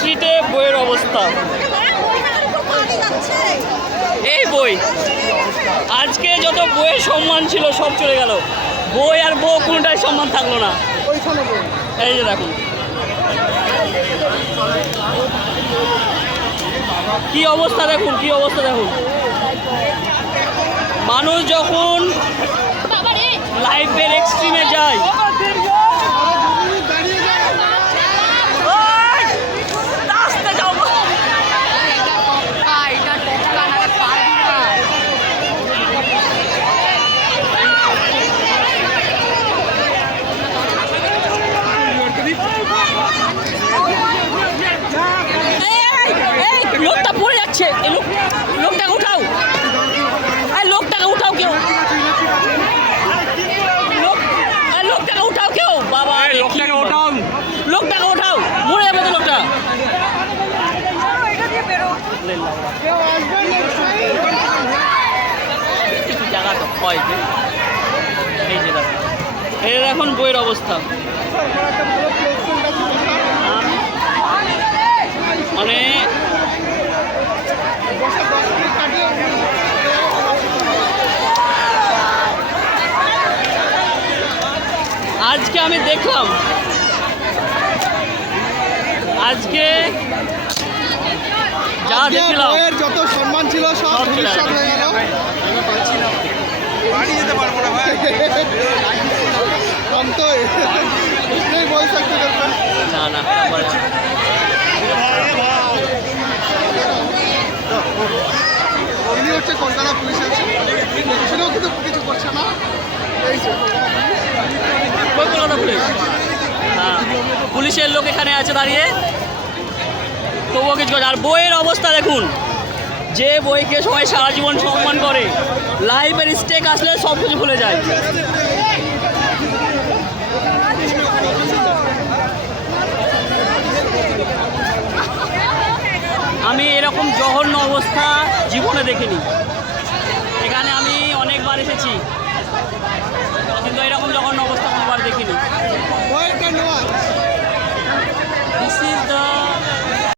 স্ট্রিটে বইয়ের অবস্থা। এই বই আজকে যত বইয়ের সম্মান ছিল সব চলে গেল। বই আর বউ কোনটাই সম্মান থাকলো না। এই যে দেখুন কি অবস্থা, দেখুন কি অবস্থা দেখুন। মানুষ যখন লাইফের এক্সট্রিমে যায়, লোকটা পড়ে যাচ্ছে, লোকটাকে উঠাও, লোকটাকে উঠাও কেউ, লোকটাকে উঠাও কেউ, বাবা লোকটাকে উঠাও, লোকটাকে উঠাও, মরে যাবে তো লোকটা। জায়গা তো হয়, এই যে দেখো এর এখন বইয়ের অবস্থা মানে আজকে আমি দেখলাম, আজকে যা দেখলাম যত সম্মান ছিল সব ভবিষ্যৎ হয়ে গেল। বাড়ি যেতে পারবো না ভাই, हम तो नहीं बोल सकते না না ইনি হচ্ছে কলকাতা পুলিশ আছে, সেটাও কিন্তু কিছু করছে না। এই কলকাতা পুলিশ, হ্যাঁ পুলিশের লোক এখানে আছে দাঁড়িয়ে, তবুও কিছু করে। আর বইয়ের অবস্থা দেখুন, যে বইকে সবাই সারা জীবন সম্মান করে, লাইফের স্টেক আসলে সব কিছু ভুলে যায়। আমি এরকম জঘন্য অবস্থা জীবনে দেখিনি।